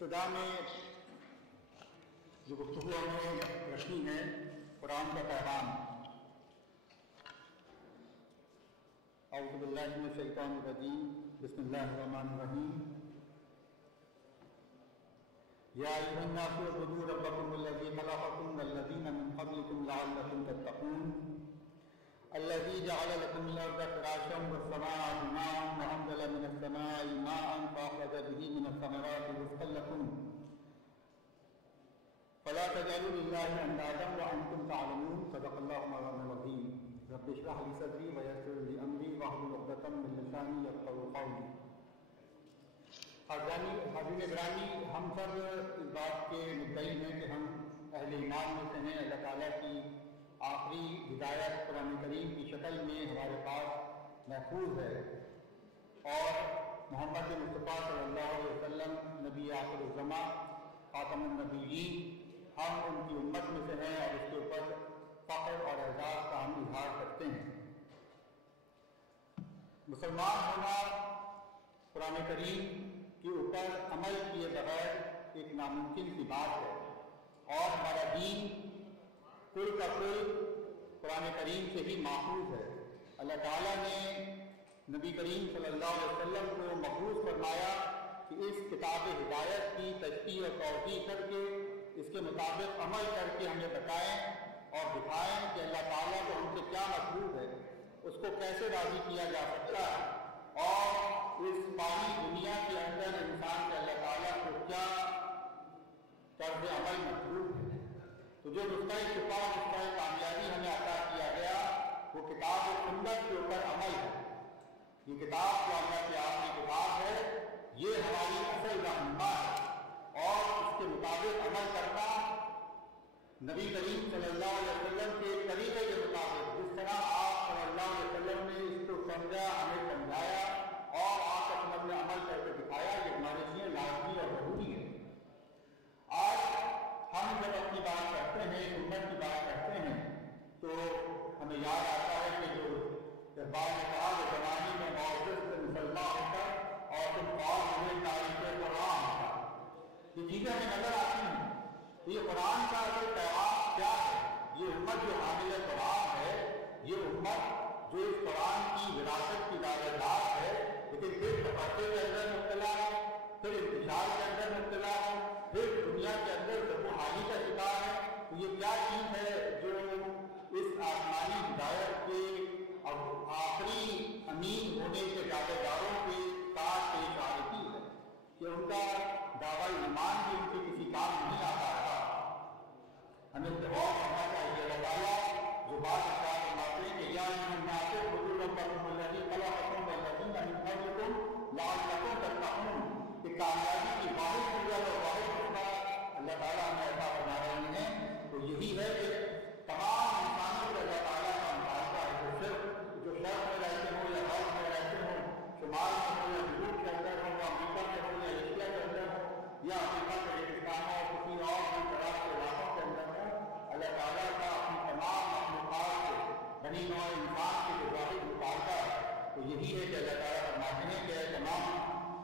ابتدا میں جو گفتگو ہمیں رکھنی ہے قرآن کا پیغام۔ اعوذ باللہ من الشیطان الرجیم، بسم اللہ الرحمن الرحیم۔ یا ایھا الناس اعبدوا ربکم الذی خلقکم والذین من قبلکم لعلکم تتقون الذي جعل لكم الأرض فراشا والسماء بناء وأنزل من السماء ماء فأخرج به من الثمرات رزقا لكم فلا تجعلوا لله أندادا وأنتم تعلمون صدق الله مولانا العظيم رب اشرح لي صدري ويسر لي أمري واحلل عقدة من لساني يفقهوا قولي۔ حاضرین گرامی، ہم سب اس بات کے مدعی ہیں کہ ہم اہل ایمان میں سے ہیں۔ اللہ تعالیٰ کی آخری ہدایت قرآن کریم کی شکل میں ہمارے پاس محفوظ ہے، اور محمد مصطفیٰ صلی اللہ علیہ وسلم نبی آخر الزماں خاتم النبیین، ہم ان کی امت میں سے ہیں اور اس کے اوپر فخر اور اعزاز کا ہم اظہار کرتے ہیں۔ مسلمان ہونا قرآن کریم کے اوپر عمل کیے بغیر ایک ناممکن سی بات ہے، اور ہمارا دین کل کا کل قرآن کریم سے ہی ماخوذ ہے۔ اللہ تعالیٰ نے نبی کریم صلی اللہ علیہ وسلم کو مبعوث فرمایا کہ اس کتاب ہدایت کی تشریح اور توضیح کر کے اس کے مطابق عمل کر کے ہمیں بتائیں اور دکھائیں کہ اللہ تعالیٰ کو ہم سے کیا مطلوب ہے، اس کو کیسے راضی کیا جا سکتا ہے، اور اس پانی دنیا کے اندر انسان کے اللہ تعالیٰ کو کیا طرز عمل مطلوب ہے۔ تو جو نسخہ شفا اور نسخہ کامیابی ہمیں عطا کیا گیا وہ کتاب و سنت کے اوپر عمل ہے۔ یہ کتاب جو اللہ کی آخری کتاب ہے، یہ ہماری اصل رہنما ہے، اور اس کے مطابق عمل کرنا نبی کریم صلی اللہ علیہ وسلم کے طریقے کے مطابق، جس طرح آپ صلی اللہ علیہ وسلم نے اس کو سمجھا، ہمیں سمجھایا اور آپ اپنے میں عمل کر کے دکھایا، یہ ہمارے لیے لازمی اور ضروری ہے۔ آج ہم جب اپنی بات کرتے ہیں، امت کی بات کرتے ہیں، تو ہمیں یاد آتا ہے کہ جو اقبال نے کہا کہ زمانے میں معزز سے مسلمان ہو کر اور تم قول ہوئے تاریخ قرآن ہوتا، یہ چیزیں ہمیں نظر آتی ہیں۔ یہ قرآن کا اصل پیغام کیا ہے؟ یہ امت جو حامل قرآن ہے، یہ امت جو اس قرآن کی وراثت کی دعویدار ہے، لیکن پھر تفرقے کے اندر مبتلا ہے، پھر انتشار کے اندر مبتلا ہے، پھر دنیا کے اندر حالی کا شکار ہے۔ تو یہ کیا چیز ہے جو اس آسمانی ہدایت کے آخری امین ہونے کے دعوے داروں کے ساتھ پیش آ رہی ہے کہ ان کا دعوی ایمان بھی ان کے کسی کام نہیں آ پاتا۔ ہمیں غور کرنا چاہیے۔ اللہ تعالیٰ جو بات فرماتے ہیں کہ یا ایھا الناس اعبدوا ربکم الذی خلقکم والذین من قبلکم لعلکم تتقون، کہ کامیابی کی واحد صورت اور واحد اللہ تعالیٰ ہمیں ایسا بنا رہے ہیں، تو یہی ہے کہ تمام انسانوں کو اللہ تعالیٰ کا مطالبہ ہے کہ صرف جو شرق میں رہتے ہوں یا غرب میں رہتے ہوں، شمال میں ہوں یا جنوب کے اندر ہوں، امریکہ میں ہوں یا ایشیا کے اندر ہوں، یا افریقہ کے ریگستان ہو، کسی اور بھی طرح کے علاقوں کے اندر ہوں، اللہ تعالیٰ کا اپنی تمام مخلوقات سے بنی نوع انسان کے جو واحد مطالبہ ہے، تو یہی ہے کہ اللہ تعالیٰ فرماتے ہیں کہ تمام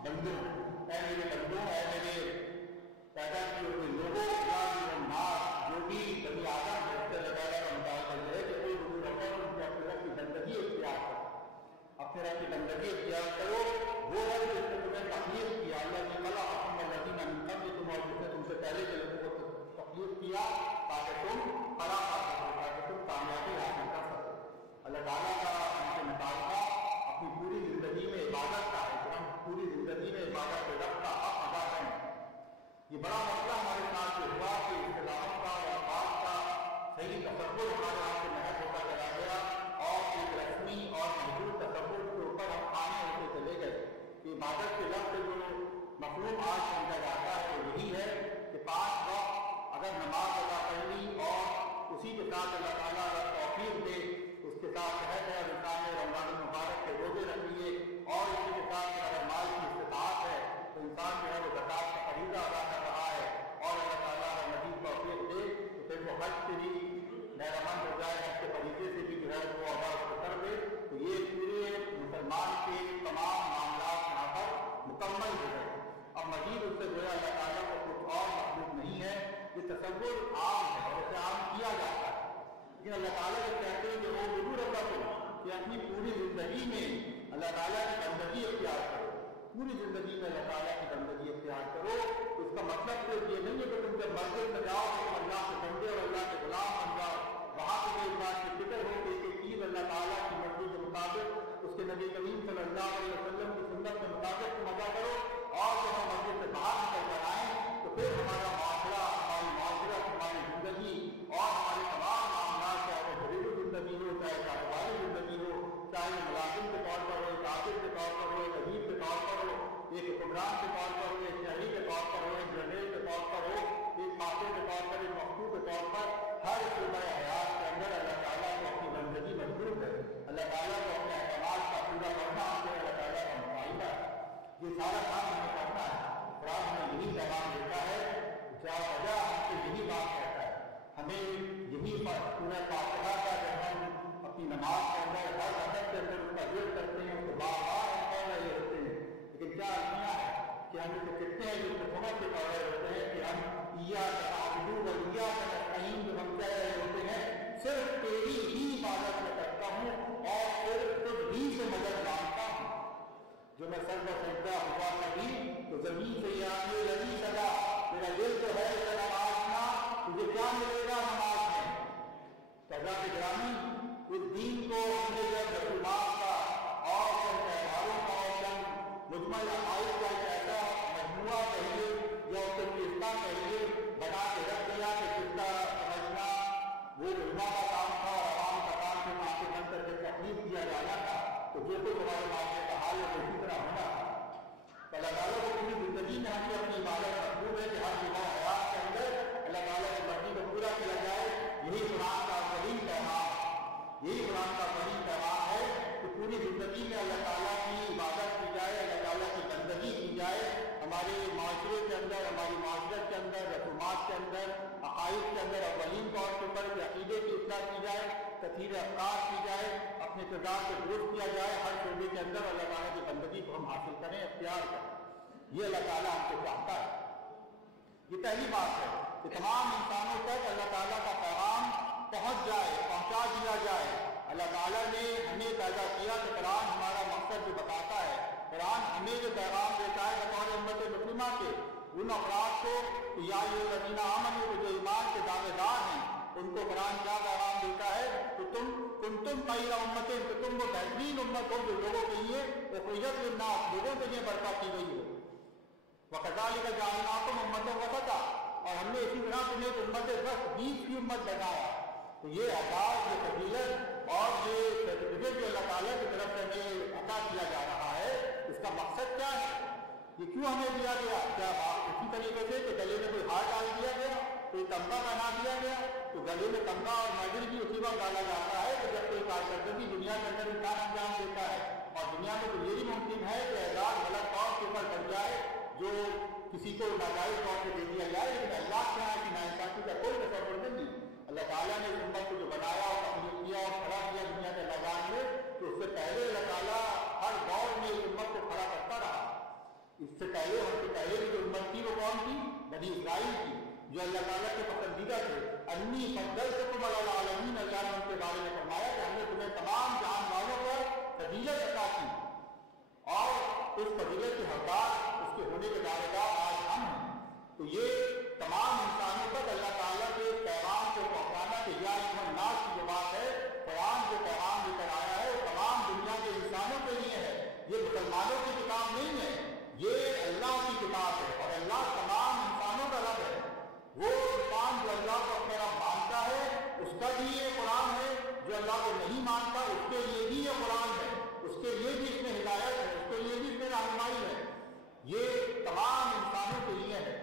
بندوں، اے میرے بندوں، اے میرے پیدا کیے ہوئے لوگوں، جو بھی بنی آدم ہے، اس سے اللہ تعالیٰ کا مطالبہ ہے کہ کوئی حضور رکھو، ان کے اپنے رب کی بندگی اختیار کرو، اپنے رب کی بندگی اختیار کرو۔ وہ رب جس نے تمہیں تخلیق کیا، اللہ نے خلقکم والذین من قبلکم، اور جس نے تم سے پہلے کے لوگوں کو تخلیق کیا تاکہ تم فلاح پا سکو، تاکہ تم کامیابی حاصل کر سکو۔ اللہ تعالیٰ کا ان سے مطالبہ اپنی پوری زندگی میں عبادت کا ہے کہ ہم پوری زندگی میں عبادت کے رب کا حق ادا کریں۔ یہ بڑا مسئلہ ہمارے ساتھ جو ہوا کہ اختلافوں کا اور بات کا صحیح تصور ہمارے یہاں سے محض ہوتا چلا گیا، اور ایک رسمی اور محدود تصور کے اوپر ہم آنے ہوتے چلے گئے کہ عبادت کے لفظ جو مفہوم آج سمجھا جاتا ہے وہ یہی ہے کہ 5 وقت اگر نماز ادا कि पूरी जिंदगी में अल्लाह ताला की बंदगी अख्तियार करो, पूरी जिंदगी में अल्लाह ताला की बंदगी अख्तियार करो। तो इसका मतलब सिर्फ ये नहीं है कि तुम जब मस्जिद में जाओ तो अल्लाह के बंदे और अल्लाह के गुलाम बन जाओ, वहाँ पे इस बात की फिक्र हो कि एक चीज़ अल्लाह ताला की मर्जी के मुताबिक उसके नबी करीम सल्लल्लाहु अलैहि वसल्लम की सुन्नत के मुताबिक तुम अदा करो। और जब हम मस्जिद से बाहर निकल कर आएँ तो फिर हमारा माशरा, हमारी माशरत, हमारी ज़िंदगी और हमारे तमाम मामलात, चाहे वो घरेलू ज़िंदगी हो, चाहे कारोबारी ज़िंदगी हो, चाहे मुलाजिम के तौर पर हो, एक आबिद के तौर पर हो, एक अजीब के तौर पर हो, एक हुक्मरान के तौर पर हो, एक शहरी के तौर पर हो, एक जनरल के तौर पर हो, एक फासिल के तौर पर, एक मखलूक के तौर पर, हर शोबा हयात के अंदर अल्लाह ताला को अपनी बंदगी मजबूत है। अल्लाह ताला को अपने अहकामात का पूरा करना हमसे अल्लाह ताला का मुआहिदा है। ये सारा काम हमें करना है। कुरान हमें यही पैगाम देता है, क्या वजह हमसे यही बात कहता है, हमें यही पूरा फातिहा का जब हम अपनी नमाज के अंदर हर रकअत के अंदर उसका जिक्र करते हैं, उसको बार-बार हम पढ़ रहे होते हैं, लेकिन क्या अलमिया है कि हम इसे कितने हैं जो समझ के पढ़ रहे होते हैं कि हम इय्याका नअबुदु व इय्याका नस्तईन जो हम कह रहे होते हैं, सिर्फ तेरी ही इबादत में करता हूँ और सिर्फ तुझ ही से मदद मांगता हूँ। जो मैं सर्व सजदा हुआ कभी तो जमीन से ये आने लगी सदा, मेरा दिल तो है नमाज ना, तुझे क्या मिलेगा नमाज में। सजा के ग्रामी इस दीन को हमने जब रसूलुल्लाह का और चंद त्योहारों का और चंद मुजमल अकाइद का एक ऐसा मजमुआ कहिए या उसके फिस्ता कहिए बना के रख दिया कि जिसका समझना वो उलमा का काम था और आवाम का काम से आंखें बंद करके तकलीफ किया जाना था, तो जो कुछ हमारे मामले का हाल है वो इसी तरह होना था। अल्लाह ताला को पूरी जिंदगी में हमें अपनी इबादत मकबूल है कि हर जुमा हयात के अंदर अल्लाह ताला की मर्जी को पूरा किया जाए। यही कुरान का बड़ी पैगाम, यही कुरान का बड़ी पैगाम है कि पूरी जिंदगी में अल्लाह ताला की इबादत की जाए, अल्लाह ताला की बंदगी की जाए, हमारे माशरे के अंदर, हमारी माशरत के अंदर, रसूमात के अंदर, अकाइद के अंदर अव्वलीन तौर के ऊपर अकीदे की इस्लाह की जाए, तथहीर अफ़कार की जाए, अपने किरदार को दुरुस्त किया जाए, हर शोबे के अंदर अल्लाह ताला की बंदगी को हम हासिल करें, अख्तियार करें। ये अल्लाह ताला हमसे चाहता है। ये पहली बात है कि तमाम इंसानों तक अल्लाह ताला का पैगाम पहुँच जाए, पहुँचा दिया जाए। अल्लाह ताला ने हमें पैदा किया तो कुरान हमारा मकसद जो बताता है, कुरान हमें जो पैगाम देता है बतौर उम्मत मुस्लिमा के उन अफराद को, या ये लदीना आमनू जो ईमान के दावेदार हैं, उनको कुरान क्या पैगाम देता है कि तुम खैरा उम्मतिन, कि तुम वो बेहतरीन उम्मत हो जो लोगों के लिए उखरिजत लिन्नास, लोगों के लिए बरपा की गई हो। वकज़ालिका जअलनाकुम उम्मतन वसता, और हमने इसी तरह तुम्हें उम्मत वसत, बीच की उम्मत बनाया। तो ये आजाद, ये फजीलत और ये सर्टिफिकेट जो अल्लाह ताला की तरफ से हमें अता किया जा रहा है, इसका मकसद क्या है, ये क्यों हमें दिया गया? क्या इसी तरीके से कि गले में कोई हार डाल दिया गया, कोई तमगा बना दिया गया? तो गले में तमगा और मैजिल भी उसी वक्त डाला जाता है कि जब कोई कारकर्दगी दुनिया के अंदर इंसान अंजाम देता है। और दुनिया में तो ये भी मुमकिन है कि एजाज गलत तौर के ऊपर बन जाए, जो किसी को नाजायज तौर पर दे दिया जाए, लेकिन अल्लाह के यहाँ की नाइंसाफी का कोई तसव्वुर नहीं। अल्लाह ताला ने इस उम्मत को जो बनाया और तकलीफ किया और खड़ा किया दुनिया के मैदान में, तो उससे पहले अल्लाह ताला हर दौर में इस उम्मत को खड़ा करता रहा। इससे पहले, हमसे पहले की जो उम्मत थी वो कौन थी? बनी इस्राइल थी, जो अल्लाह ताला के पसंदीदा थे। अन्नी फद्दलतुकुम अलल आलमीन, अल्लाह ने उनके बारे में फरमाया कि हमने तुम्हें तमाम जहान वालों पर फजीलत अता की, और उस फजीलत के हकदार, उसके होने के दावेदार आज हम हैं। तो ये तमाम इंसानों तक अल्लाह ताला के पैगाम को पहुँचाना कि या अय्युहन नास की जो बात है, कुरान जो पैगाम लेकर आया है वो तमाम दुनिया के इंसानों के लिए है। ये मुसलमानों की किताब नहीं है, ये अल्लाह की किताब है, और अल्लाह तमाम इंसानों का रब है। वो इंसान जो अल्लाह को अपना रब मानता है उसका भी ये कुरान है, जो अल्लाह को नहीं मानता उसके लिए भी ये कुरान है, उसके लिए भी इसमें हिदायत है, उसके लिए भी इसमें रहनुमाई है। ये तमाम इंसानों के लिए है।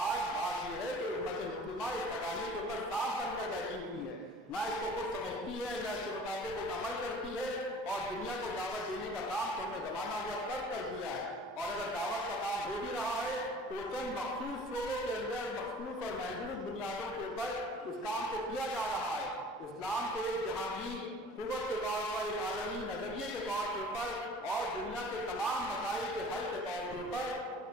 आज बात यह है कि उम्मत मुस्लिमा इस पैगाम के ऊपर साफ बनकर बैठी हुई है, ना इसको कुछ समझती है, ना इसके मुताबिक कुछ अमल करती है, और दुनिया को दावत देने का काम तो हमने जमाना हुआ कर दिया है। और अगर दावत का काम हो भी रहा है तो चंद मखसूस लोगों के अंदर मखसूस और महदूद बुनियादों के ऊपर इस काम को किया जा रहा है। इस्लाम को एक जहांगी कुव्वत के तौर पर, एक आलमी नजरिए के तौर के ऊपर और दुनिया के तमाम मसाइल के हल के तौर के ऊपर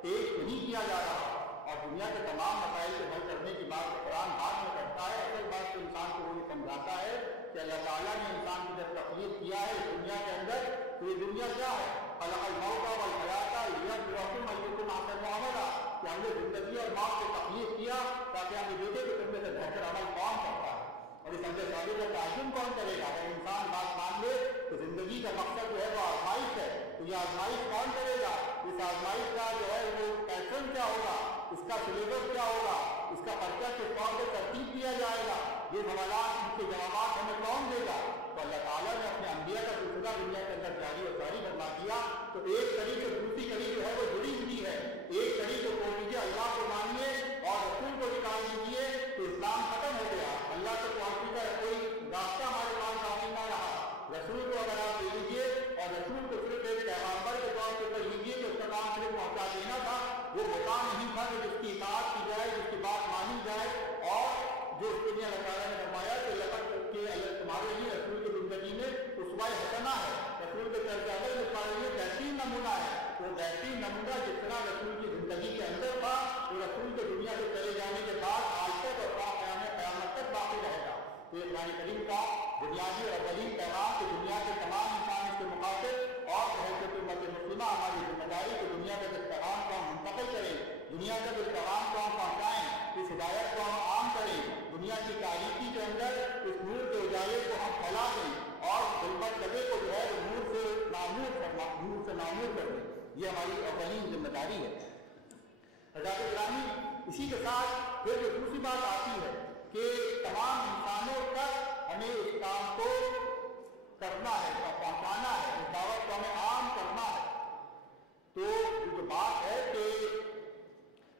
पेश नहीं किया जा रहा। और दुनिया के तमाम मसाइल के हल करने की बात कुरान बाद में करता है। असल बात तो इंसान को वो समझाता है کہ اللہ تعالیٰ نے انسان کی جب تخلیق کیا ہے اس دنیا کے اندر تو یہ دنیا کیا ہے؟ خلق الموت والحیات لیبلوکم ایکم احسن عملا، کہ ہم نے زندگی اور موت کو تخلیق کیا تاکہ ہم یہ دیکھیں کہ تم میں سے بہتر عمل کون کرتا ہے۔ اور اس عمل صالح کا تعین کون کرے گا؟ اگر انسان بات مان لے تو زندگی کا مقصد جو ہے وہ آزمائش ہے، تو یہ آزمائش کون کرے گا؟ اس آزمائش کا جو ہے وہ پیٹرن کیا ہوگا، اس کا سلیبس کیا ہوگا، اس کا خرچہ کس طور سے ترتیب کیا جائے گا، یہ سوالات ان کے جوابات ہمیں کون دے گا؟ تو اللہ تعالیٰ نے اپنے انبیاء کا سلسلہ دنیا کے اندر جاری اور جاری فرما دیا۔ تو ایک کڑی سے دوسری کڑی جو ہے وہ جڑی ہوئی ہے، ایک کڑی کو چھوڑ دیجیے، اللہ کو مانیے اور رسول کو نکال دیجیے تو اسلام ختم ہو گیا۔ اللہ سے پہنچنے کا کوئی راستہ ہمارے پاس باقی نہ رہا۔ رسول کو اگر آپ لے لیجیے اور رسول کو صرف ایک پیغمبر کے طور پر لیجیے کہ اس کا کام صرف پہنچا دینا تھا، وہ موقع نہیں تھا کہ جس کی اطاعت کی جائے، جس کی بات مانی جائے، اور جو اس کے لیے اللہ تعالیٰ نے فرمایا کہ تمہارے لیے رسول کی زندگی میں اسوہ حسنہ ہے، رسول کے طرز عمل میں تمہارے لیے بہترین نمونہ ہے۔ وہ بہترین نمونہ جس طرح رسول کی زندگی کے اندر تھا وہ رسول کے دنیا سے چلے جانے کے بعد آج تک اور قیامت تک باقی رہے گا۔ تو یہ قرآن کریم کا بنیادی اور اولین پیغام کہ دنیا کے تمام انسان اس کے مخاطب اور بحیثیت امت مسلمہ ہماری ذمہ داری کہ دنیا تک اس پیغام کو ہم منتقل کریں، دنیا تک اس پیغام کو ہم پہنچائیں، اس ہدایت کو ہم عام کریں، دنیا کی تاریکی کے اندر اس نور کے اجالے کو ہم پھیلا دیں اور ظلمت لگے کو جو ہے نور سے نامور کر دیں۔ یہ ہماری اولین ذمہ داری ہے۔ حضرات گرامی، اسی کے ساتھ پھر جو دوسری بات آتی ہے کہ تمام انسانوں تک ہمیں اس کام کو کرنا ہے، پہنچانا ہے، اس دعوت کو ہمیں عام کرنا ہے۔ تو جو بات ہے کہ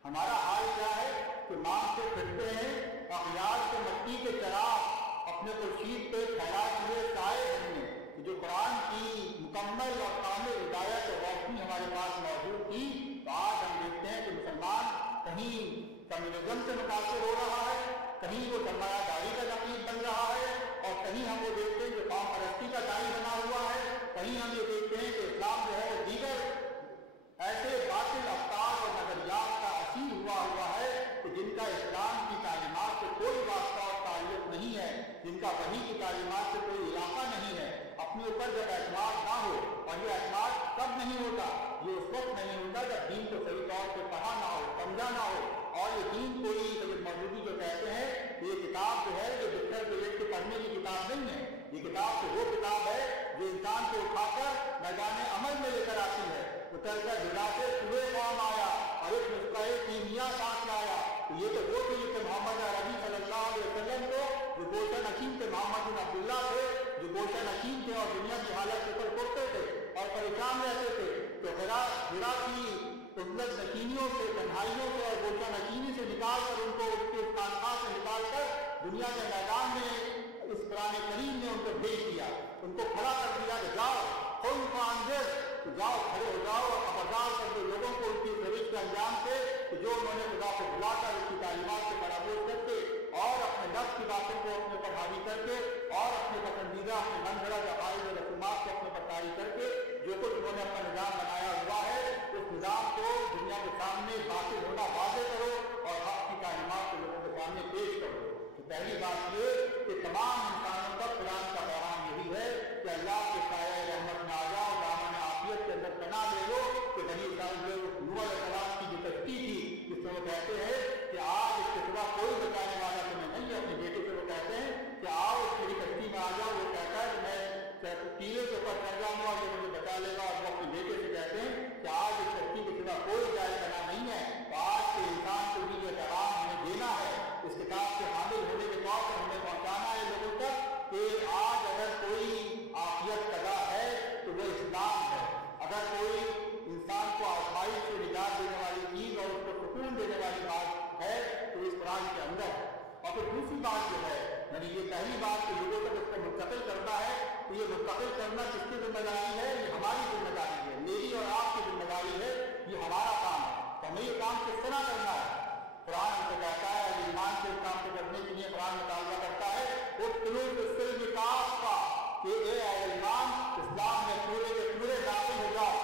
ہمارا حال کیا ہے کہ مانگ سے پھرتے ہیں، اغیار سے مٹی کے چراغ اپنے خورشید پہ پھیلائے ہوئے سائے ہم نے، جو قرآن کی مکمل اور کامل ہدایت اور روشنی ہمارے پاس موجود تھی، تو آج ہم دیکھتے ہیں کہ مسلمان کہیں کمیونزم سے متاثر ہو رہا ہے، کہیں وہ سرمایہ داری کا نقیب بن رہا ہے، اور کہیں ہم وہ دیکھتے ہیں کہ قوم پرستی کا داعی بنا ہوا ہے، کہیں ہم یہ دیکھتے ہیں کہ اسلام جو ہے دیگر ایسے باطل افکار اور نظریات کا اسیر ہوا ہے کہ جن کا اسلام کی تعلیمات سے کوئی واسطہ اور تعلق نہیں ہے، جن کا وحی کی تعلیمات سے کوئی علاقہ نہیں ہے۔ اپنے اوپر جب اعتماد نہ ہو، اور یہ اعتماد کب نہیں ہوتا؟ یہ اس وقت نہیں ہوتا جب دین کو صحیح طور سے پڑھا نہ ہو، سمجھا نہ ہو، اور یہ دین کوئی سید مودودی جو کہتے ہیں کہ یہ کتاب جو ہے یہ بستر پہ لیٹ کے پڑھنے کی کتاب نہیں ہے، یہ کتاب تو وہ کتاب ہے جو انسان کو اٹھا کر میدان عمل میں لے کر آتی ہے۔ اتر کر جدا سے صبح قوم آیا اور ایک نسخہ کیمیا ساتھ لایا، تو یہ تو وہ تھے کہ محمد عربی صلی اللہ علیہ وسلم کو جو گوشہ نشین تھے، محمد بن عبداللہ تھے جو گوشہ نشین تھے اور دنیا کی حالت سے پر کرتے تھے اور پریشان رہتے تھے، تو ہرا کی عزلت نشینیوں سے، تنہائیوں سے اور گوشہ نشینی سے نکال کر ان کو اس کے خانقاہ سے نکال کر دنیا کے میدان میں اس قرآن کریم نے ان کو بھیج دیا، ان کو کھڑا کر دیا کہ جاؤ قوم کو انذر، جاؤ کھڑے ہو جاؤ اور خبردار کر دو لوگوں کو ان کی روش کے انجام سے کہ جو انہوں نے خدا کو بلا کر اس کی تعلیمات سے برابر کر کے اور اپنے نفس کی باتوں کو اپنے پر حاوی کر کے اور اپنے پسندیدہ اپنے من گھڑت عقائد و رسومات کو اپنے پر طاری کر کے جو کچھ انہوں نے اپنا نظام بنایا ہوا ہے اس نظام کو دنیا کے سامنے باطل ہونا واضح کرو اور حق کی تعلیمات کو لوگوں کے سامنے پیش کرو۔ تو پہلی بات یہ کہ تمام انسانوں کا قرآن کا پیغام یہی ہے کہ اللہ کے سایہ رحمت میں آ جاؤ، دامن عافیت کے اندر پناہ لے لو کہ بنی اسرائیل نوح علیہ السلام کی جو کشتی تھی جس میں وہ کہتے ہیں کہ آج اس کے سوا کوئی بچانے والا تمہیں نہیں ہے، اپنے بیٹے سے وہ کہتے ہیں کہ آؤ اس میری کشتی میں آ جاؤ، وہ کہتا ہے کہ میں ٹیلے کے اوپر چڑھ جاؤں گا اور یہ مجھے بچا لے گا، اور وہ اپنے بیٹے سے کہتے ہیں کہ آج اس کشتی کے سوا کوئی جائے بنا نہیں ہے۔ تو آج کے انسان کو بھی یہ پیغام ہمیں دینا ہے، اس کتاب کے حامل ہونے کے طور پر ہمیں پہنچانا ہے لوگوں تک کہ آج اگر کوئی عافیت قضا ہے تو وہ اسلام ہے، اگر کوئی انسان کو آزمائش سے نجات دینے والی چیز اور اس کو سکون دینے والی بات ہے تو اس قرآن کے اندر ہے۔ اور پھر دوسری بات جو ہے یعنی یہ پہلی بات کہ لوگوں تک اس کو منتقل کرتا ہے، تو یہ منتقل کرنا کس کی ذمہ داری ہے؟ یہ ہماری ذمہ داری ہے، میری اور آپ کی ذمہ داری ہے، یہ ہمارا کام ہے۔ تو ہمیں یہ کام کس طرح کرنا ہے؟ قرآن ہم سے کہتا ہے اور ایمان سے اس کام کو کرنے کے لیے قرآن مطالبہ کرتا ہے کہ اے اہل ایمان اسلام میں پورے کے پورے داخل ہو جاؤ،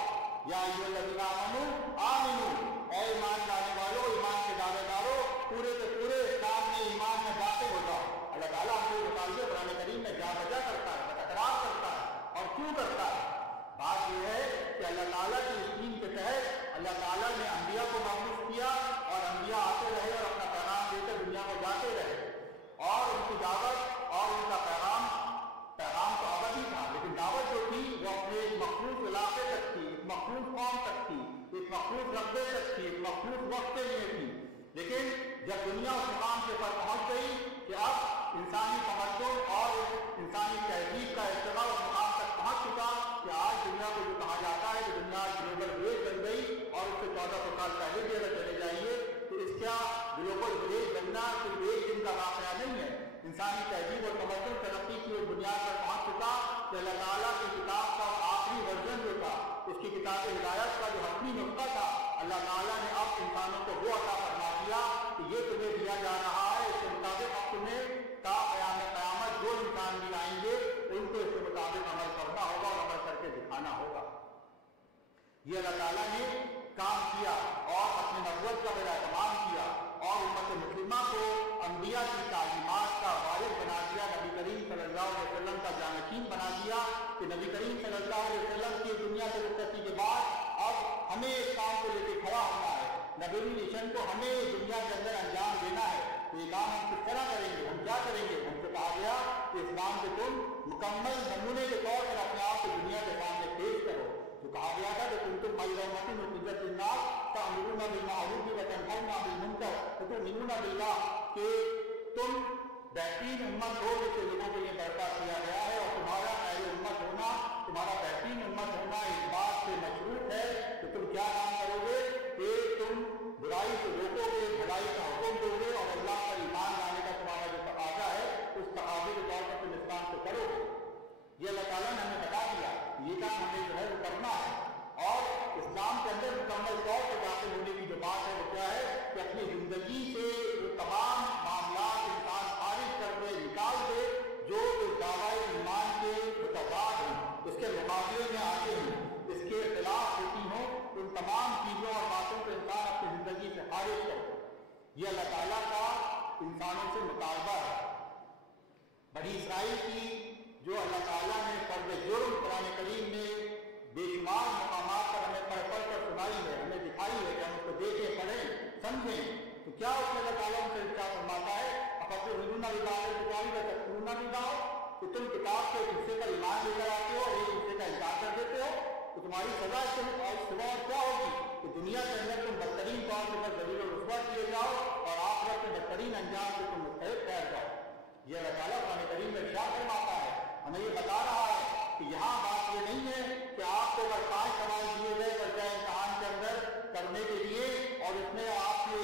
یا ایھا الذین آمنوا آمنوا، اے ایمان لانے والوں، ایمان کے دعوے داروں، پورے کے پورے اسلام میں ایمان میں داخل ہو جاؤ۔ اللہ تعالیٰ ہم سے مطالبہ قرآن کریم میں बजा बजा करता है, तकरार करता है। और क्यों करता है? बात यह है कि अल्लाह ताला की स्कीम के तहत अल्लाह ताला ने अंबिया को मबूस किया और अंबिया आते रहे और अपना पैगाम देकर दुनिया को जाते रहे, और उनकी दावत और उनका पैगाम तो अबदी था, लेकिन दावत जो थी वो अपने एक मखसूस इलाके तक थी, एक मखसूस कौम तक थी, एक मखसूस रकबे तक थी, एक मखसूस वक्त के लिए थी। लेकिन जब दुनिया उस मुकाम के पर पहुंच गई कि अब इंसानी तमद्दुन और इंसानी तहजीब का इस्तेमाल उस मुकाम तक पहुंच चुका कि आज दुनिया को जो कहा जाता है कि दुनिया ग्लोबल विलेज बन गई, और उससे 1400 साल पहले भी अगर चले जाइए तो इसका ग्लोबल विलेज बनना सिर्फ एक दिन का वाक़या नहीं है। इंसानी तहजीब और तमद्दुन तरक्की की उस बुनियाद पर पहुंच चुका कि अल्लाह ताला की किताब का आखिरी वर्जन जो था, उसकी किताब हिदायत का जो हतमी नुस्खा था, अल्लाह ताला ने अब इंसानों को वो अता फरमा दिया कि ये तुम्हें दिया जा रहा है, इसके मुताबिक अब तुम्हें क़यामत जो इंसान भी आएंगे उनको इसके मुताबिक अमल करना होगा और अमल करके दिखाना होगा। ये अल्लाह ताला ने काम किया और अपने नबूवत का बड़ा तमाम किया और उम्मत मुस्लिमा को अंबिया की तालीमात का वारिस बना दिया, नबी करीम सल्लल्लाहु अलैहि वसल्लम का जानशीन बना दिया कि नबी करीम सल्लल्लाहु अलैहि वसल्लम की दुनिया से रुखसती के बाद अब हमें इस काम को लेकर खड़ा होना है, नबी मिशन को हमें दुनिया के अंदर अंजाम देना है। तो ये काम हम किस तरह करेंगे, हम क्या करेंगे? हमसे कहा गया कि इस्लाम के तुम मुकम्मल नमूने के तौर पर अपने आप को दुनिया के सामने पेश करो। तो कहा गया था कि तुम कि तुम बेहतरीन उम्मत हो जिसे लोगों को ये बर्ता किया गया है, और तुम्हारा अहले उम्मत होना, तुम्हारा बेहतरीन उम्मत होना इस बात से मशरूत है कि तुम क्या काम करोगे कि तुम बुराई से रोकोगे, भलाई का हुक्म दोगे और अल्लाह पर ईमान लाने का तुम्हारा जो तकाजा है उस तकाजे के तौर पर तुम इस काम को करोगे। ये अल्लाह ताला ने हमें बता दिया, ये काम हमें जो है वो करना है। और इस्लाम के अंदर मुकम्मल तौर पर दाखिल होने की जो बात है वो क्या है कि अपनी ज़िंदगी से वो तमाम मामलात इंसान खारिज कर दे, निकाल दे जो दावाए ईमान के मुतबाद हैं, उसके मुकाबले में आते हैं, इसके खिलाफ होती हों, उन तमाम चीज़ों और बातों को इंसान अपनी ज़िंदगी से खारिज कर दे। ये अल्लाह ताला का इंसानों से मुतालबा है। बनी इसराइल की जो अल्लाह ताला ने फर्ज जुर्म कुरान करीम में बेशुमार मकामात पर हमें पढ़ कर सुनाई है, हमें दिखाई है कि हम उसको देखें, पढ़ें, समझें, तो क्या उसमें अल्लाह ताला उनसे इरशाद फरमाता है कि तुम किताब के हिस्से पर ईमान लेकर आते हो और एक हिस्से का इनकार कर देते हो, तो तुम्हारी सजा सुबह क्या होगी कि दुनिया के अंदर तुम बदतरीन तौर पर जलील और रुस्वा किए जाओ और आखिरत में बदतरीन अंजाम से तुम मुस्तहिक ठहर जाओ। ये अल्लाह ताला कुरान करीम में इरशाद फरमाता है, हमें ये बता रहा है कि यहाँ बात ये नहीं है कि आपको अगर 5 सवाल दिए गए बच्चा इम्तहान के अंदर करने के लिए और इसमें आपके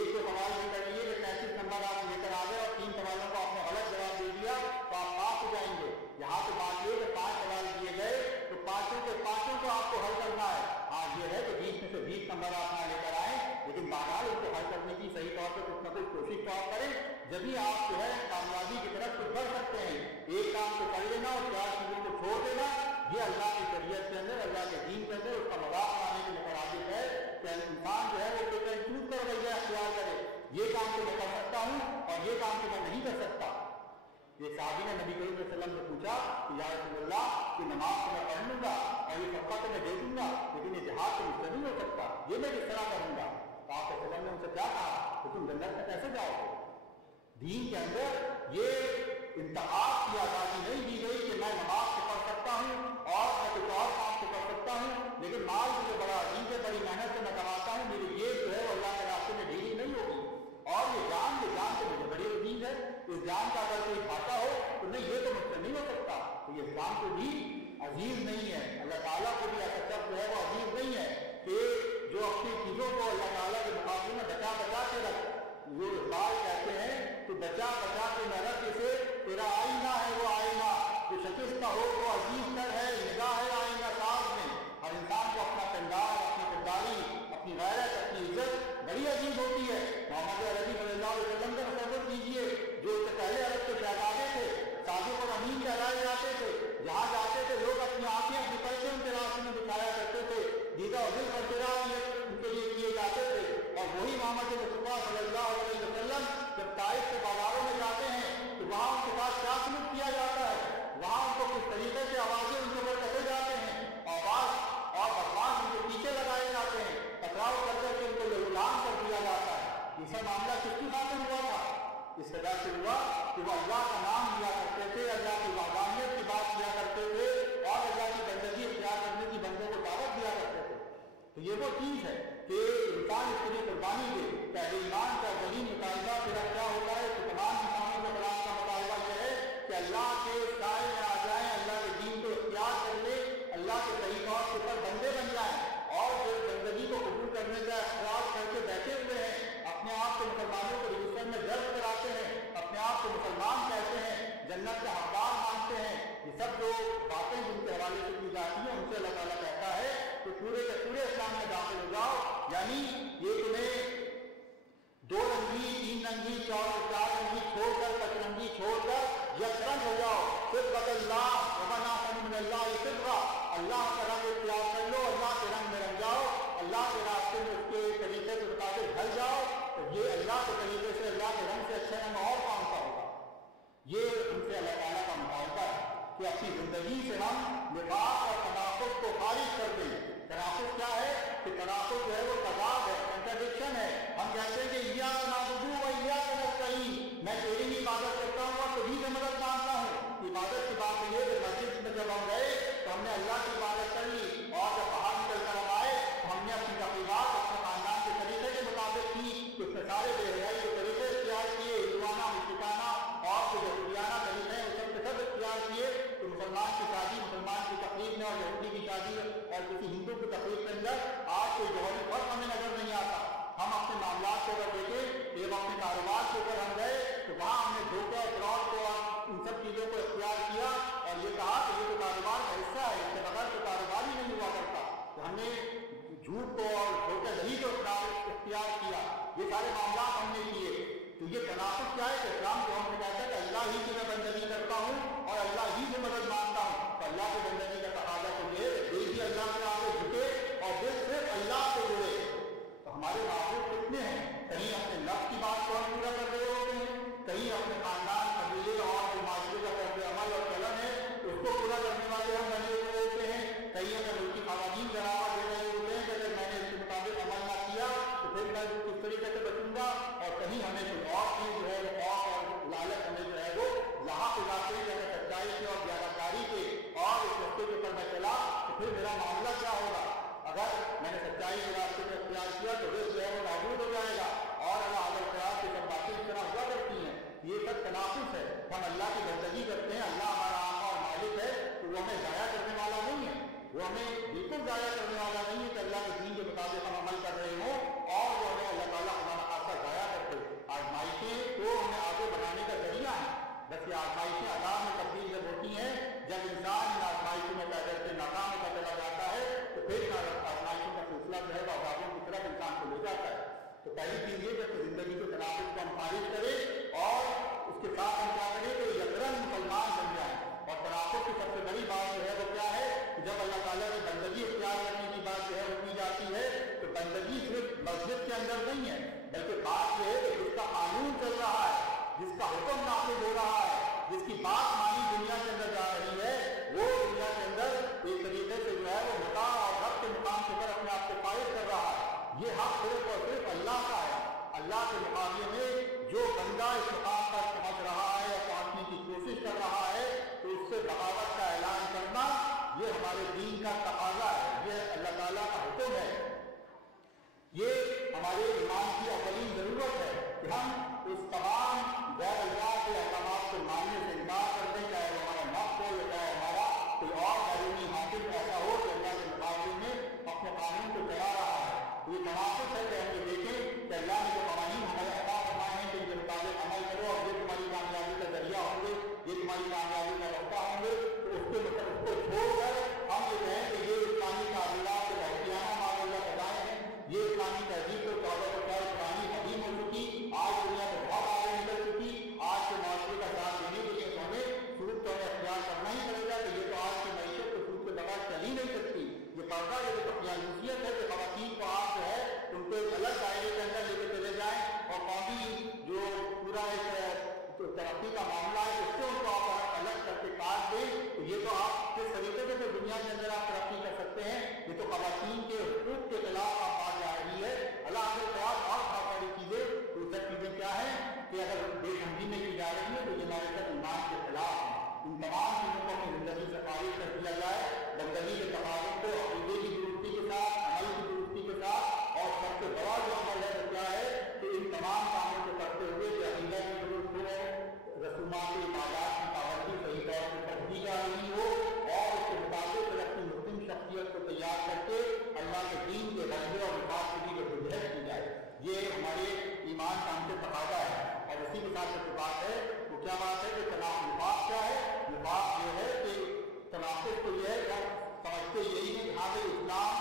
एक तो सवाल लेकर लिए कि 33 नंबर आप लेकर आ गए और 3 सवालों को आपने गलत जवाब दे दिया तो आप पास हो जाएंगे। यहाँ तो बात ये कि 5 सवाल दिए गए तो पाँचों के पाँचों को आपको हल करना है। हाँ ये है कि 20 में से 20 नंबर आप ना लेकर आए, लेकिन बहरहाल उसको हल करने की सही तौर पर कुछ ना कुछ कोशिश तो आप करें, जब भी आप जो है कामयाबी की तरफ कुछ बढ़ सकते हैं। एक काम को कर लेना और 4 चीज़ों को छोड़ देना, ये अल्लाह की शरीयत के अंदर, अल्लाह के दीन के अंदर उसका मजाक बनाने के मुताबिक है कि इंसान जो है वो कोई चूज कर रवैया अख्तियार करे, ये काम तो मैं कर सकता हूँ और ये काम तो मैं नहीं कर सकता। एक साहबी ने नबी करीम सल्लल्लाहु अलैहि वसल्लम से पूछा कि या रसूलल्लाह कि नमाज तो मैं पढ़ लूंगा और ये सबका तो मैं दे दूंगा, लेकिन ये जिहाद तो मुझसे नहीं हो सकता, ये मैं किस तरह करूंगा? तो आप सल्लल्लाहु ने उनसे क्या कहा कि तुम जन्नत में कैसे जाओगे? दीन के अंदर ये इंतहा की आज़ादी नहीं दी गई कि मैं नमाज से पढ़ सकता हूँ और मैं कुछ और काम से कर सकता हूँ, लेकिन माल मुझे बड़ा अजीब है, बड़ी मेहनत से मैं कमाता हूँ, मेरी ये जो है अल्लाह के रास्ते में ढीली नहीं होगी, और ये जान तो मुझे बड़ी अजीब है, इस जान का अगर कोई खाता हो तो नहीं ये तो मुझसे नहीं हो सकता। तो ये इस्लाम को भी अजीज नहीं है, अल्लाह ताला को भी ऐसा शब्द जो है वो अजीज नहीं है कि जो अपनी चीज़ों को अल्लाह ताला के मुकाबले में बचा बचा के रख, वो बात कहते हैं कि बचा बचा के न रख, इसे तेरा आईना है वो आईना, जो शिकस्त हो वो अजीज तर है, निगाह है आईना साज में। हर इंसान को अपना किरदार, अपनी किरदारी, अपनी गैरत, अपनी इज्जत बड़ी अजीब होती है। मोहम्मद अरबी सल्लल्लाहु अलैहि वसल्लम का तसव्वुर कीजिए, जो इससे पहले अरब के शहजादे थे, सादिक और अमीन कहलाए जाते थे, जहाँ जाते थे लोग अपनी आंखें अपने पैसे उनके रास्ते में दिखाया करते थे, दीदा और दिल खर्चरा उनके लिए किए जाते थे। और वही मोहम्मद मुस्तफा सल्लल्लाहु अलैहि वसल्लम जब ताइफ के बाजारों में जाते हैं तो वहाँ उनके पास क्या सलूक किया जाता है? यानी ये तुम्हें 2 रंगी, 3 रंगी, 4 रंगी छोड़कर, 5 रंगी छोड़कर यकरंग हो जाओ। सिर्फ बदल्ला अल्लाह का रंग इख्तियार कर लो, अल्लाह के रंग में रंग जाओ, अल्लाह के रास्ते में उसके तरीके के मुताबिक ढल जाओ। तो ये अल्लाह के तरीके से, अल्लाह के रंग से अच्छा रंग और कौन सा होगा। ये उनसे अल्लाह ताला का मुतालबा है कि अपनी जिंदगी से हम निफाक और तनाकुद को खारिज कर दें। तनाकुद क्या है कि तनाकुद जो है वो तज़ाद है, कंट्राडिक्शन है। हम कहते हैं कि इय्याका नअबुदु व इय्याका नस्तईन, मैं तेरी ही इबादत करता हूँ और तुझी से मदद मांगता हूँ। इबादत की बात ये कि मस्जिद में जब हम गए तो हमने अल्लाह की इबादत कर ली, और जब बाहर निकल कर हम आए तो हमने अपनी तक़रीबात अपने खानदान के तरीके के मुताबिक की। तो उसमें सारे बेहयाई के तरीके इख्तियार किए, हिंदुआना, मुश्रिकाना और जो यहूदियाना तरीके हैं उस सब इख्तियार किए। तो मुसलमान की शादी मुसलमान की तकरीब में और यहूदी की शादी और किसी हिंदू की तकरीब के अंदर आज कोई जौहरी फर्क हमें नजर नहीं आता। हम अपने मामलात को अगर देखें, एक अपने कारोबार के ऊपर हम गए तो वहाँ हमने धोखे और फ्रॉड को और इन सब चीज़ों को इख्तियार किया और ये कहा कि ये तो कारोबार का हिस्सा है, इसके बगैर तो कारोबार ही नहीं हुआ करता। तो हमने झूठ को और धोखाधड़ी को इख्तियार किया। ये सारे मामलात हमने किए। तो ये तनासुब क्या है कि इस्लाम जो हमने कहता है कि अल्लाह ही की मैं बंदगी करता हूँ और अल्लाह ही से मदद मांगता हूँ। तो अल्लाह की बंदगी का तकाजा तो ये दिल भी अल्लाह के आगे झुके और दिल सिर्फ अल्लाह से जुड़े। तो हमारे माहौल कितने हैं, कहीं अपने लफ्ज़ की बात को हम पूरा कर रहे होते हैं, कहीं अपने खानदान, कबीले और जो माशरे का तर्ज अमल और चलन है उसको पूरा करने वाले हम बने हुए होते हैं। कहीं हमें मुल्की ख़वानीन बढ़ावा दे रहे होते हैं कि अगर मैंने इसके मुताबिक अमल ना किया तो फिर मैं किस तरीके से बचूंगा। और कहीं हमें कोई और चीज़ जो है वो खौफ और लालच हमें जो है वो लाहक इलाके में अगर सच्चाई से और ज्यादाकारी से और इस रस्ते के ऊपर मैं चला तो फिर मेरा मामला क्या होगा। अगर मैंने सच्चाई के रास्ते में इख्तियार किया तो फिर जो है वो नाबूद हो जाएगा। और अल्लाह अल्लाह की सब बातें इस तरह हुआ करती हैं। ये सब तनासुब है। हम अल्लाह की बंदगी करते हैं, अल्लाह हमारा आका और मालिक है, तो वो हमें ज़ाया करने वाला नहीं है। वो हमें बिल्कुल ज़ाया करने वाला नहीं है कि अल्लाह के दीन के मुताबिक हम अमल कर रहे हों और वो हमें अल्लाह ताला हमारा खासा ज़ाया करते। आजमाइशें तो हमें आगे बढ़ाने का जरिया है। बस ये आजमाइशें अज़ाब में तब्दील जब होती हैं, जब इंसान इन आजमाइशों में पैदल से नाकाम होता चला जाता है तो फिर आजमाइशों का सिलसिला जो है वो अज़ाबों की तरफ इंसान को ले जाता है। तो पहली चीज़ ये कि जिंदगी के तनासुब को हम खारिज करें और उसके साथ हम क्या करें कि यकरन मुसलमान बन जाएं। और तनासुब की सबसे बड़ी बात जो है वो क्या है कि जब अल्लाह ताला की बंदगी इख्तियार करने की बात जो है वो की जाती है तो बंदगी सिर्फ मस्जिद के अंदर नहीं है, बल्कि बात यह है कि जिसका कानून चल रहा है, जिसका हुक्म नाफिज हो रहा है, जिसकी बात मानी दुनिया के अंदर जा रही है, वो दुनिया के अंदर एक तरीके से जो है वो मुता और रब के मुकाम के ऊपर अपने आप को फायद कर रहा है। ये हक सिर्फ और सिर्फ अल्लाह का है। अल्लाह के मुकाबले में जो बंदा इस मुकाम पर पहुंच रहा है या पहुंचने की कोशिश कर रहा है तो उससे बगावत का ऐलान करना ये हमारे दीन का तकाजा है, ये अल्लाह ताला का हुक्म है। ये हमारे ईमान की अवलीन जरूरत है कि हम उस तमाम गैर अल्लाह के अहकामात को मानने से इनकार कर दें, चाहे वो हमारा नफ्स हो या चाहे हमारा कोई और बैरूनी हाकिम ऐसा हो कि अल्लाह के मुकाबले में अपने कानून को चला रहा है। तो ये तनासुब है कि हम ये देखें कि अल्लाह ने जो कानून हमारे अता फरमाए हैं कि इनके मुताबिक अमल करो और ये तुम्हारी कामयाबी का जरिया होंगे, ये तुम्हारी कामयाबी का रास्ता होंगे। तो उसके मतलब उसको छोड़कर हम ये कहें कि ये इस्लामी तालीमात के बहतियाना मामला बताए हैं, ये इस्लामी तहजीब को 1400 साल पुरानी कदीम हो चुकी, आज दुनिया में बहुत आगे निकल चुकी। आज के माशरे का साथ देने के लिए हमें सूद तो इख्तियार करना ही पड़ेगा कि ये तो आज की मैशत को सूद के बगैर चल ही नहीं सकती। ये पर्दा ये तो खसूसियत है कि ख़वातीन को आप जो है उनको एक अलग दायरे के अंदर लेकर चले जाएं और कौमी जो पूरा एक तरक्की का मामला है उससे उनको आप अलग करके काट दें। तो ये तो आप किस तरीके से दुनिया के अंदर आप तरक्की कर सकते हैं। ये तो ख़वातीन के हुकूक के खिलाफ आप बात जा रही है। अल्लाह के खिलाफ और बहुत सारी चीज़ें, तो सब चीज़ें क्या हैं कि अगर बेसमझी में की जा रही है तो ये हमारे साथ ईमान के खिलाफ है। इन तमाम चीज़ों को अपनी ज़िंदगी से खारिज कर दिया जाए। बंदगी के तकाज़ों को अक़ीदे की दुरुस्ती के साथ, अमल की दुरुस्ती के साथ, और सबसे बड़ा जो अमल है वो क्या है कि इन तमाम कामों को करते हुए कि अक़ीदा की दुरुस्त हो, रसूमात इबादत की पाबंदी सही तौर से करती जा रही हो और उसके मुताबिक अपनी मुस्लिम शख्सियत को तैयार करके अल्लाह के दीन के रंगे और मुकाबले की गुजरत की जाए। ये हमारे ईमान का हमसे तकाजा है। और इसी के साथ जो बात है वो क्या बात है कि निफाक क्या है। निफाक ये है कि तनासुब तो ये है, समझते यही है कि हाँ भाई इस्लाम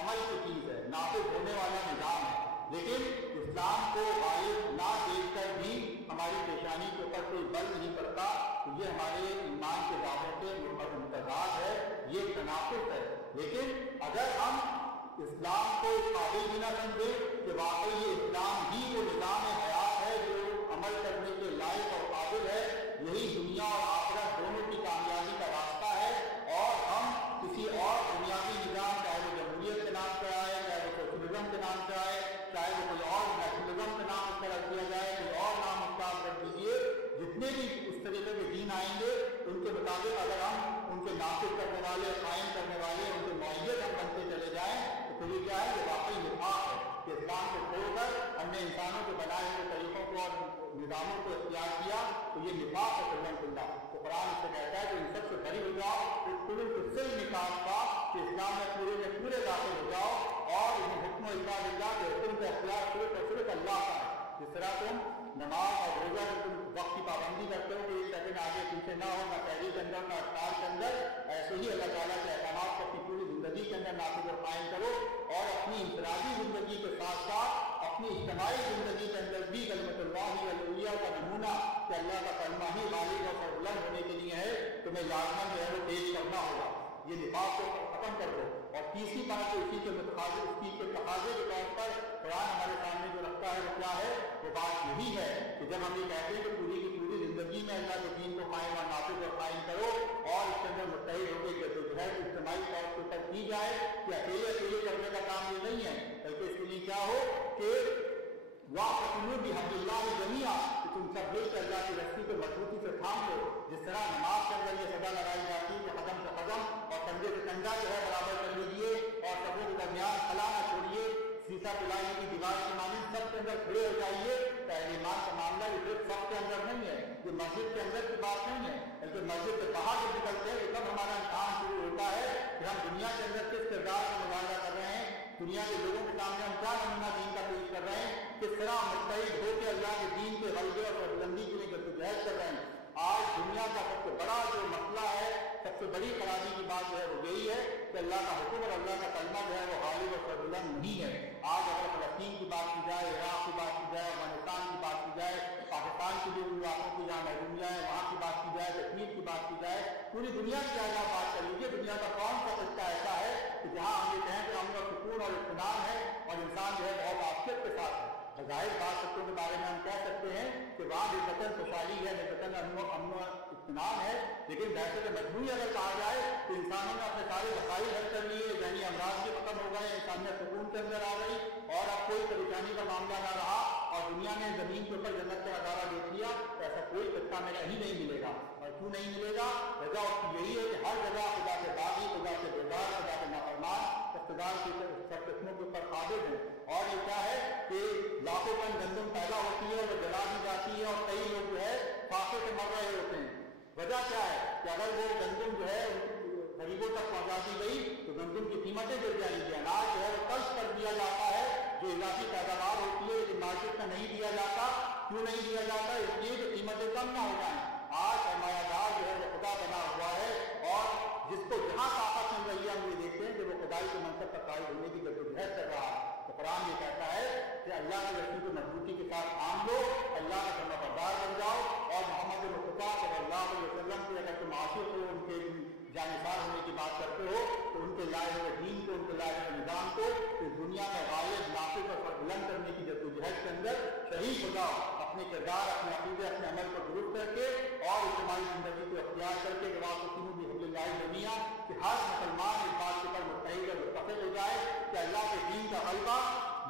अमल की चीज़ है, नाफिज होने वाला निज़ाम है। लेकिन इस्लाम को गालिब ना देखकर भी हमारी पेशानी के ऊपर कोई बल नहीं पड़ता, तो ये हमारे ईमान के दावों से मुतज़ाद है, ये तनाक़ुज़ है। लेकिन अगर हम इस्लाम को इस काबिल भी ना समझे कि वाकई ये इस्लाम ही वो निज़ाम हयात है जो अमल करने के लायक और काबिल है, यही दुनिया और आखिरत दोनों की कामयाबी का रास्ता है, और हम किसी और दुनियावी निज़ाम, चाहे वो जमहूरियत के नाम पर आए, चाहे वो सोशलिज्म के नाम पर आए, चाहे वो कोई और नेशनलिज्म के नाम पर रख दिया जाए, कोई और नाम उसका आप रख दीजिए, जितने भी इस तरीके के दीन आएंगे उनके मुताबिक अगर हम उनके नाफिज करने वाले, कायम करने वाले, उनके मुअय्यद हम बनते चले जाएँ, तो फिर ये क्या है कि वाकई निफाक है कि इस्लाम को छोड़कर हमने इंसानों के बनाए हुए तरीक़ों को और निज़ामों को इख्तियार किया, तो ये निफाक है कुल्लम। तो कुरान इससे कहता है कि इन सबसे बरी हो जाओ, इससे निकाल का कि इस्लाम में पूरे दाखिल हो जाओ, और इन्हें हुक्म इल्ला के हुक्म का इख्तियार सिर्फ अल्लाह का है। जिस तरह तुम नमाज और रोज़ा में तुम वक्त की पाबंदी करते हो कि एक सेकंड आगे पीछे ना हो, ना शहरी के अंदर ना अफ्तार के अंदर, ऐसे ही अल्लाह ताला के अहकामात को अपनी पूरी ज़िंदगी के अंदर नाफिज़ और कायम करो, और अपनी इंफरादी ज़िंदगी के साथ साथ अपनी इज्तिमाई ज़िंदगी के अंदर भी कलमतुल्लाहि अल-उलिया का नमूना कि अल्लाह का कलमा ही गालिब और बुलंद होने के लिए है, तुम्हें लाज़िमन जो है वो पेश करना होगा। ये निफाक को खत्म कर दो। और तीसरी बात जो इसी के तकाज़े के तौर पर कुरान हमारे सामने जो रखता है वो क्या है, वो बात यही है कि जब हम ये कहते हैं कि पूरी की पूरी ज़िंदगी में अल्लाह के दीन को कायम और नाफिज़ और कायम करो, और इसके अंदर मुत्तहिद होकर जद्दोजहद इज्तिमाई तौर के ऊपर की जाए, कि अकेले करने का काम ये नहीं है, बल्कि इसके लिए क्या हो कि वाक़अतुमू बिहब्लिल्लाहि जमीआ, कि तुम सब मिलकर अल्लाह की रस्सी को मजबूती से थाम लो। जिस तरह नमाज के अंदर ये सदा लगाई जाती है कि कदम से कदम और कंधे से कंधा जो है बराबर कर लीजिए, और सबों के दरमियान खला न छोड़िए, शीशा पिलाई की दीवार की मानिंद सबके अंदर खड़े हो जाइए। पहले ईमान का मामला ये सिर्फ सबके अंदर नहीं है, ये मस्जिद के अंदर की बात नहीं है, बल्कि मस्जिद से बाहर जब निकलते हैं तब हमारा इम्तिहान शुरू होता है कि हम दुनिया के अंदर किस किरदार का मुजाहरा कर रहे हैं, दुनिया के लोगों के सामने हम क्या नमूना दीन का पेश कर रहे हैं, किस तरह मुत्तहिद होकर अल्लाह के दीन के गलबे और बुलंदी के लिए जद्दोजहद कर रहे हैं। आज दुनिया का सबसे बड़ा जो मसला है, सबसे बड़ी खराबी की बात जो है वो यही है कि अल्लाह का हुक्म और अल्लाह का कलमा जो है वो गालिब और सरबुलंद नहीं है। आज अगर फ़लस्तीन की बात की जाए, इराक़ की बात की जाए, अफगानिस्तान की बात की जाए, पाकिस्तान की जो इलाकों की जहाँ महरूमियाँ हैं वहाँ की बात की जाए, कश्मीर की बात की जाए, पूरी दुनिया की अगर बात कर लीजिए, दुनिया का कौन सा खिस्सा ऐसा है कि जहाँ हम ये कहें कि अमन और सुकून और इत्मीनान है और इंसान जो है बहुत आफियत के साथ है। ज़ाहिर बात सत्यों के बारे में हम कह सकते हैं कि वहाँ निस्बतन खुशहाली है, निस्बतन अमन इत्मीनान है, लेकिन वैसे तो मजबूरी अगर कहा जाए तो इंसानों ने अपने सारे मसाइल हल कर लिए, यानी अमराज भी खत्म हो गए, इंसानियत सुकून के अंदर आ गई, और अब कोई परेशानी का मामला ना रहा, और दुनिया ने ज़मीन के ऊपर जन्नत का नज़ारा देख लिया। तो ऐसा कोई किस्सा में कहीं नहीं मिलेगा। और क्यों नहीं मिलेगा? वजह उसकी यही है कि हर जगह खुदा के बागी, खुदा के बेदार, खुदा के नाफरमान इक़्तिदार की सब किस्मों के ऊपर काबिज हैं। और ये क्या है कि लाखों टन गंदम पैदा होती है, वो जला दी जाती है, और कई लोग जो है फाके से मर रहे होते हैं। वजह क्या है कि अगर वो गंदम जो है गरीबों तक पहुँचा दी गई तो गंदम की कीमतें गिर जाएंगी, अनाज जो है वो कल्प कर दिया जाता है, जो इजाफी पैदावार होती है लेकिन मार्केट में नहीं दिया जाता। क्यों नहीं दिया जाता? इसलिए कि कीमतें कम ना हो जाएं। आज सरमायादार जो है वो खुदा बना हुआ है, और जिसको जहाँ ताकत मिल रही है हम ये देखते हैं कि वो खुदाई के मनसब पर कायम होने की जद्दोजहद कर रहा है। तो कुरान ये कहता है कि अल्लाह की रस्सी को मजबूती के साथ थाम लो, अल्लाह का फरमाबरदार बन जाओ, और मोहम्मद मुस्तफा सल्लल्लाहु अलैहि वसल्लम की अगर तुम आशिक़ हो, उनके जानिसार होने की बात करते हो, तो उनके लाए हुए दीन को, उनके लाए हुए निज़ाम को इस दुनिया में गालिब, नाफिज़ और बुलंद करने की जद्दोजहद के अंदर शरीक हो जाओ। अपने किरदार, अपने अक़ीदे, अपने अमल को दुरुस्त करके और इज्तिमाई ज़िंदगी को अख्तियार करके वाक़अतुमू बिहब्लिल्लाहि जमीआ, कि हर मुसलमान इस बात के ऊपर मुत्तहिद और मुत्तफ़िक़ हो जाए कि अल्लाह के दीन का ग़लबा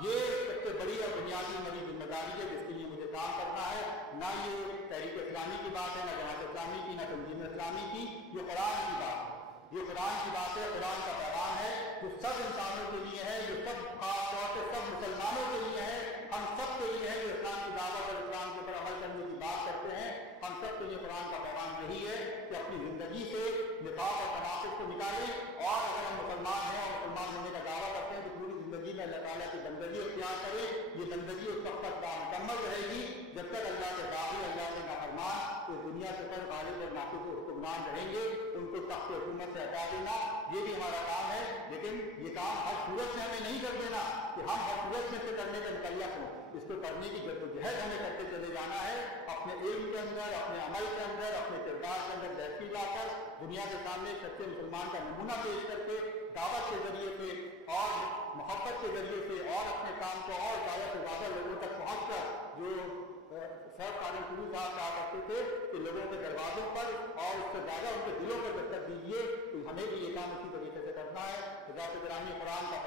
ये सबसे बड़ी और बुनियादी मेरी जिम्मेदारी है, जिसके लिए मुझे काम करना है। ना ये तहरीक इस्लामी की बात है, ना जमात इस्लामी की, ना तंजीम इस्लामी की, ये कुरान की बात है। ये कुरान की बात है, कुरान का पैगाम है जो सब इंसानों के लिए है, जो सब खास तौर से सब मुसलमानों के लिए है, हम सब के लिए है जो इस्लाम की दावत और इस्लाम के ऊपर अमल करने की बात करते हैं। हम सब के लिए कुरान का पैगाम यही है कि अपनी ज़िंदगी से निफाक़ और तनाक़ुज़ को निकालें, और अगर हम मुसलमान हैं और मुसलमान होने का दावा करते हैं तो पूरी ज़िंदगी में अल्लाह ताला की बंदगी इख्तियार करें। ये बंदगी उस वक्त तक मुकम्मल रहेगी जब तक अल्लाह के दावी, अल्लाह के नाफरमान इस दुनिया के ऊपर गालिब और नाफिज़ हुक्मरान रहेंगे। उनको तख्त हुकूमत से हटा देना ये भी हमारा काम है। लेकिन ये काम हर सूरत में हमें नहीं कर देना कि हम हर सूरत में से करने का निकलिया हों। इसको करने की जद्दोजहद हमें करते चले जाना है, अपने इल्म के अंदर, अपने अमल के अंदर, अपने किरदार के अंदर बेहतरी लाकर दुनिया के सामने सच्चे मुसलमान का नमूना पेश करके दावत के जरिए से और मोहब्बत के जरिए से और अपने काम को और ज़्यादा से ज़्यादा लोगों तक पहुँच कर, जो सर कानून गुरु साहब कहा करते थे कि लोगों के दरवाजों पर और उससे ज़्यादा उनके दिलों पर दस्तक दीजिए, तो हमें भी ये काम इसी तरीके से करना है। ज़ात-ए-गिरामी कुरान का